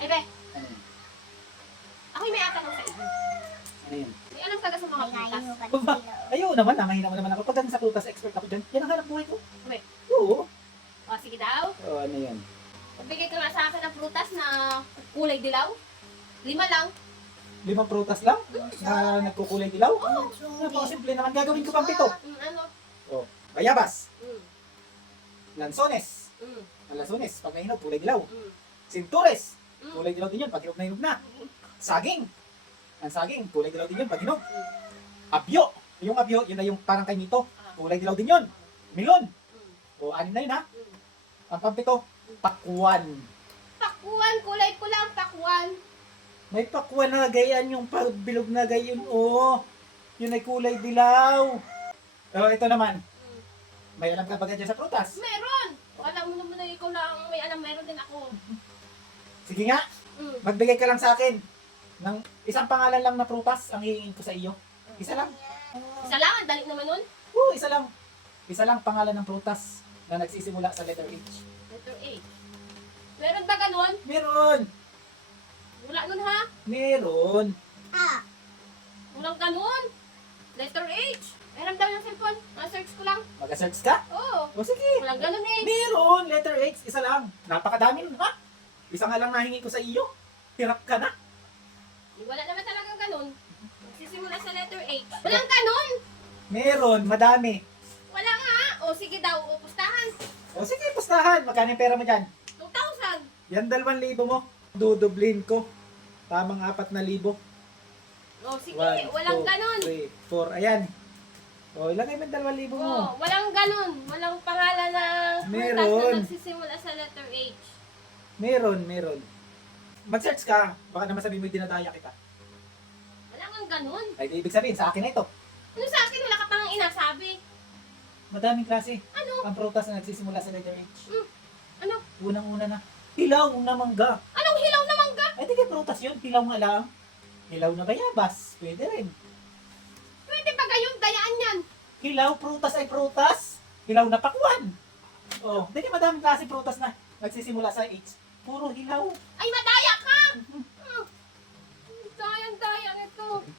Ay, be. Ano yun? Ako'y may atanong sa iyo. Ano yun? May alam ka sa mga prutas? Ayaw naman, mahina mo naman ako. Pagdating sa prutas, expert ako dyan. Yan ang hanap buhay ko. Wait. Oo. O, sige daw. Oo, ano yan? Pagbigay ka nga sa akin ng prutas na kulay dilaw. 5 lang. 5 prutas lang na nagkukulay dilaw. Napakasimple naman. Gagawin ko pang 7. Ano? Oh, bayabas, Mm. lansones, Mm. ang lansones, pag nahinog, kulay dilaw. Mm. Sintures, Mm. kulay dilaw din yun, pag hinog na hinog na. Saging, ang saging, kulay dilaw din yun, pag hinog. Abyo, yung abyo, yun na yung parang kay Mito, kulay dilaw din yun. Milon, Mm. o 6 na yun ha. Mm. Ang pang-7, pakwan. Pakwan, kulay pula ang pakwan. May pakwan na gayan yung bilog na gayon, oh. Yun ay kulay dilaw. Oh, ito naman, Mm. may alam ka ba dyan sa prutas? Meron! Alam mo naman na ikaw lang may alam, meron din ako. Sige nga, Mm. magbigay ka lang sa akin ng isang pangalan lang na prutas ang hihingin ko sa iyo. Isa lang. Isa lang, ang dali naman nun. Oo, isa lang. Isa lang pangalan ng prutas na nagsisimula sa letter H. Letter A. Meron ba ganun? Meron! Wala nun ha? Meron! Walang ganun. Letter H. Meron daw yung cellphone. Na-search ko lang. Mag-search ka? Oo. O sige. Walang ganun eh. Meron! Letter H, isa lang. Napakadami nun ha? Isa nga lang nahingi ko sa iyo. Hirap ka na. Wala naman talagang ganun. Magsisimula sa letter H. Walang ganun! Meron, madami. Wala nga. O sige daw, upustahan. O sige, pustahan. Magkano yung pera mo dyan? 2,000. Yan 2,000 mo. Dudublin ko. Tamang 4,000. O sige, 1, walang 2, ganun. 3, 4. Ayan. O, ilagay mo yung 2,000 mo. O, walang ganun. Walang pangalan na prutas Meron. na nagsisimula sa letter H. Meron. Mag-search ka. Baka naman sabihin mo dinadaya kita. Wala nga ganun. Ay, di ibig sabihin, sa akin na ito. Ano sa akin? Wala ka pang inasabi. Madaming klase. Ano? Ang prutas na nagsisimula sa letter H. Ano? Unang-una na. Hilaw na mangga. Anong hilaw na mangga? Ay, di ka prutas yun. Hilaw nga lang. Hilaw na bayabas. Pwede rin. Pwede ba gayong dayaan yan? Hilaw, prutas ay prutas. Hilaw na pakwan. Oh, di madaming klase prutas na nagsisimula sa H. Puro hilaw. Ay, madaya ka! Dayang-daya nito.